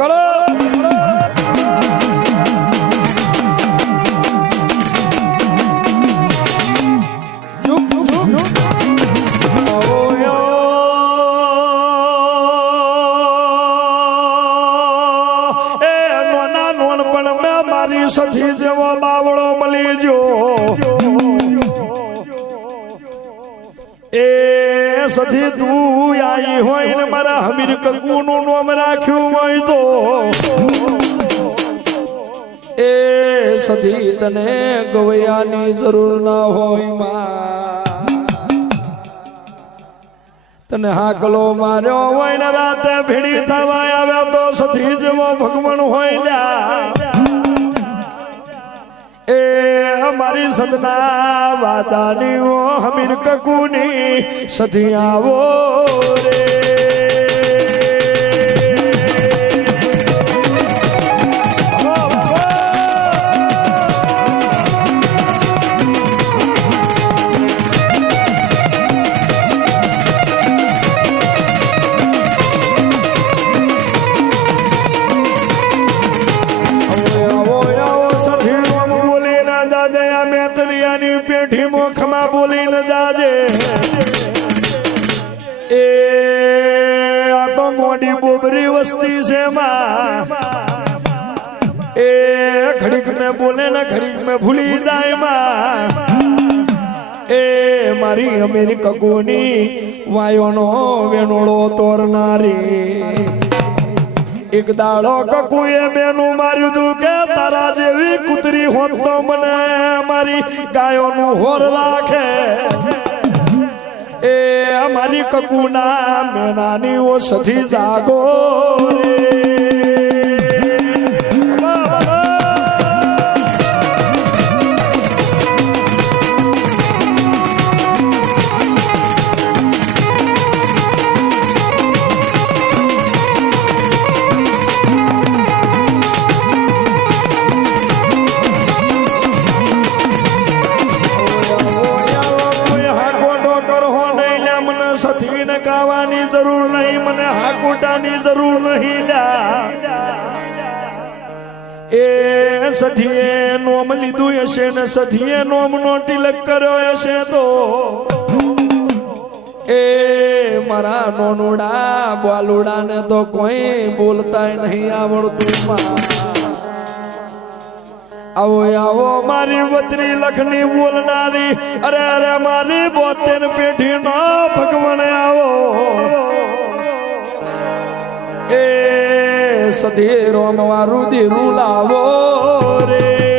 વગાડો સખી જેવો બાવળો મળી જો એ સખી તું આઈ હોય ને મારા હમીર કકુનું નામ રાખ્યું હોય તો એ સખી તને ગવૈયાની જરૂર ના હોય માં તને હાકલો માર્યો હોય ને રાતે ભીડી થવા આવ્યા તો સખી જેવો ભગવાન હોય લ્યા એ हमारी सदना वाचानी वो हमीर ककूनी सदिया वो रे पेठी मोखमा बोली न जाजे ए आ तो गोडी बोबरी वस्ती से मां ए घड़ीक में बोले ना घड़ीक में भूली जाए मां ए मारी अमेरी ककूनी वायोनो वेनोड़ो तोरनारी एक दाड़ो ककुए बेनु मार्યું તું કે તારા જેવી કૂતરી હોત તો મને મારી ગાયોનું હોર રાખે એ અમારી કકુના મેનાની ઓ સધી જાગો રે ગાવાની જરૂર નહીં મને હાકુટાની જરૂર નહીં લ્યા એ સધીએ નોમ લીધું હશે ને સધીએ નોમ નો તિલક કર્યો હશે તો એ મારા નોનુડા બાલુડા ને તો કોઈ બોલતા નહીં આવડતું આવો આવો મારી વતરી લખની બોલનારી અરે અરે મારી 72 પેઢી નો ભગવાન આવો એ સધી રોમવા રુધિર લાવો રે